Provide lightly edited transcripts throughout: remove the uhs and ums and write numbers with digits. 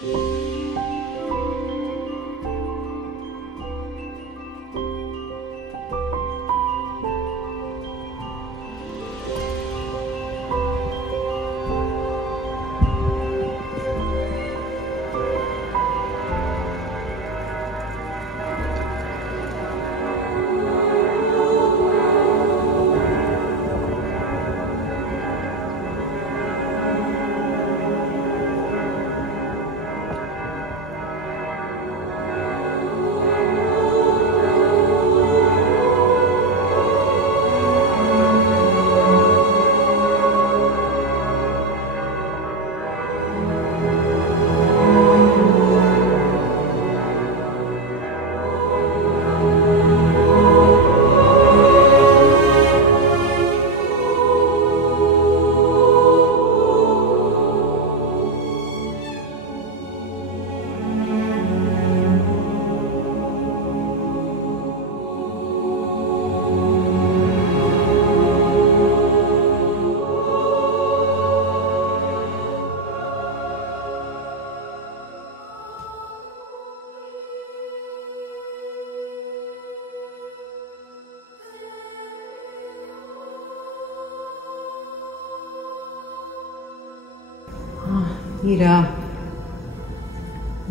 Ir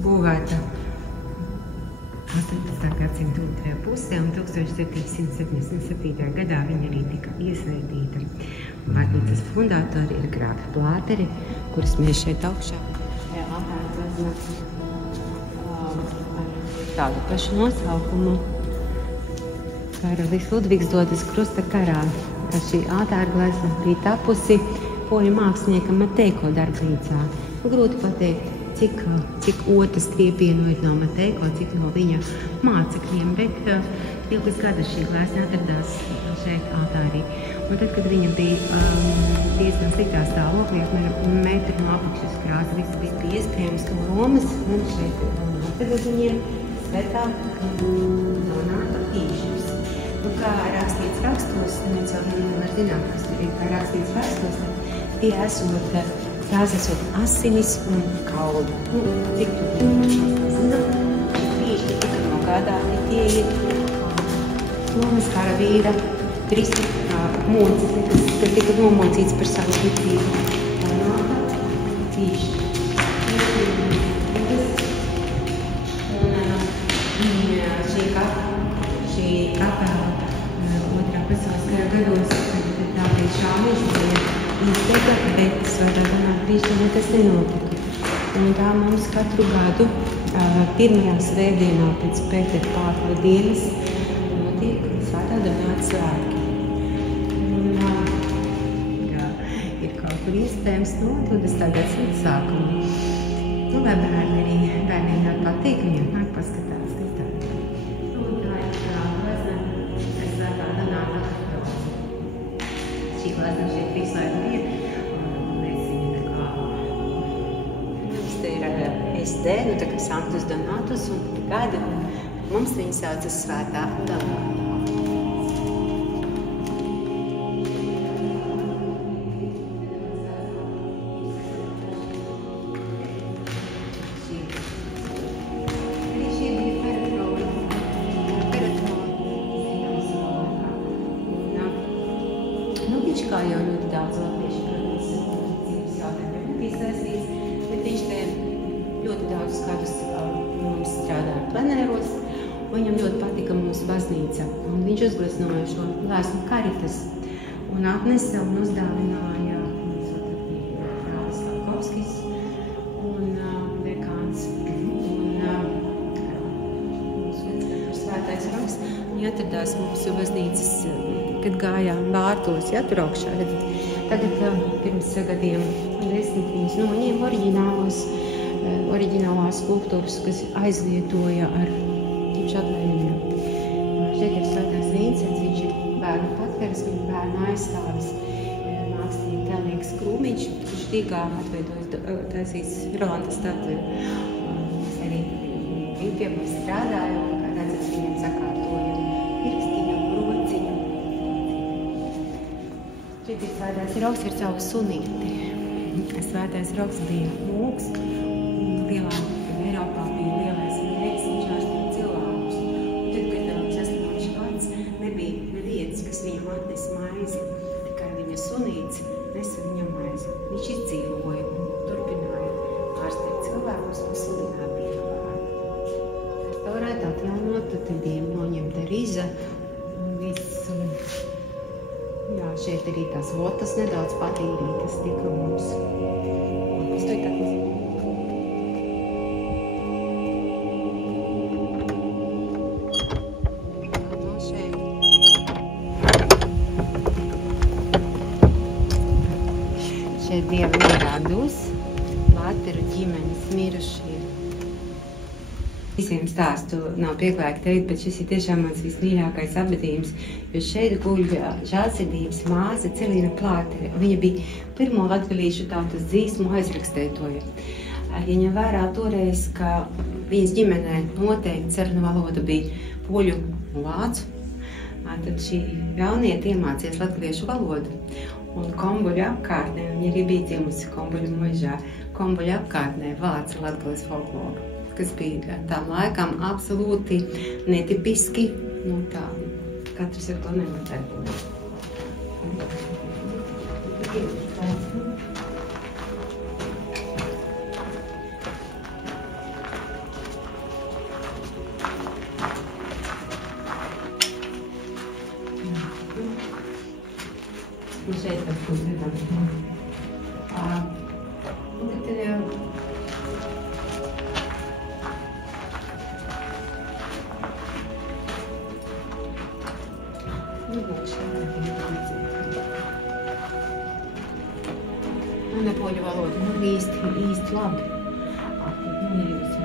būvēta 18. gadsimta otrajā pusē, un 1777. gadā viņa arī tika iesvētīta. Baznīcas fundātori ir grāfi Plāteri, kurus mēs šeit augšā attēlojam ar tādu pašu nosaukumu. Karalis Ludvigs dodas krusta karā. Šī ātārglezna bija tapusi poļu mākslinieka Mateiko darbnīcā. Grūti pateikt, cik otas triepienu ir no Mateiko, cik no viņa mācekļiem, bet ilgas gadas šī glezna atradās šeit altārī. Un tad, kad viņa bija diezgan sliktā stāvoklī, apmēram metru no apakšas krāsa, viss bija iespējams no Romas, un šeit atrada viņiem svētā Donāta īšus. Nu, kā rakstīts rakstos, mēs jau nevar zināt, kas tur ir, kā rakstīts rakstos, tad tās esot asinis un kauli. Cik tur zinām, īsti tika nogādāti, tie ir Romas karavīra Kristi mocekļi, kas tika nomocīts par savu ticību. Tīši. Šī kapela otrā pasaules kara gados, kad tā bija šāviešana, izteka, bet Svētā Donāta Krīšā nekas nenotika. Un tā mums katru gadu pirmajā svētdienā pēc Pētera Pāvila dienas notiek Svētā Donāta svētki. Ir kaut kur iespējams no 20. gadsimta sākuma. Nu, vai bērniem ļoti patīk, viņi atnāk paskatās, kas tā ir. Un tā ir glezna, Svētā Donāta Krīšā. Šī glezna šeit visu laiku ir. SD, nu tā kā Sanctus Donatus, un gada mums viņa saucas Svētā Donāta. Arī šie bija Peratroli, nu, viņš kā jau ļoti daudz latviešu, protams, dzīves jautājumiem iesaistīts, bet viņš te ļoti daudz gadus mums strādāja plenēros, un viņam ļoti patika mūsu baznīca. Un viņš uzgleznoja šo gleznu Karitas un atnesa un uzdāvināja Frālis Kalkovskis un dekāns un mūsu vecākais svētais raksts. Viņi atradās mūsu baznīcas, kad gājām vārtos, ja, tur augšā. Tagad pirms gadiem 10 viņus noņēma oriģinālās skulptūras, kas aizvietoja ar atvēļiem. Šeit ir Svētais Vincents, viņš ir bērnu patveris, viņa bērnu aizstāvis, mākslinieks Telnieks Krūmiņš, kurš Rīgā atveidojas taisīs Rolanda statuju. Mēs arī pie mums strādājam, kā redzat, viņam sakārtojam pirkstiņu, rociņu. Šeit ir Svētais Roks ar savu sunīti. Svētais Roks bija mūks, lielā sākums un sludinātība. Restaurēt, atjaunot, tad bija noņemta riza un viss. Jā, šeit arī tās votas nedaudz patīrītas tika mums. Es to tā šeit Dieva ierādus, Lāteru ģimenes mirušie. Visiem stāstu nav pieklājīgi teikt, bet šis ir tiešām mans vismīļākais apbedījums, jo šeit guļ žēlsirdības māsa Celīna Plātere. Viņa bija pirmo latgalīšu tautas dzīsmu aizrakstētoja. Ņem vērā toreiz, ka viņas ģimenē noteikti sarunu valoda bija poļu un vācu, tad šī jaunieta iemācījās latgaliešu valodu. Un Kombuļu apkārtnē, viņa arī bija dzimusi Kombuļu muižā, Kombuļu apkārtnē vāca latgales folkloru, kas bija tām laikām absolūti netipiski, tā, katrs ar to nematēja. Un šeit tad būs nedaudz. Un tad ir jau poļu valoda īsti labi. Ja jūs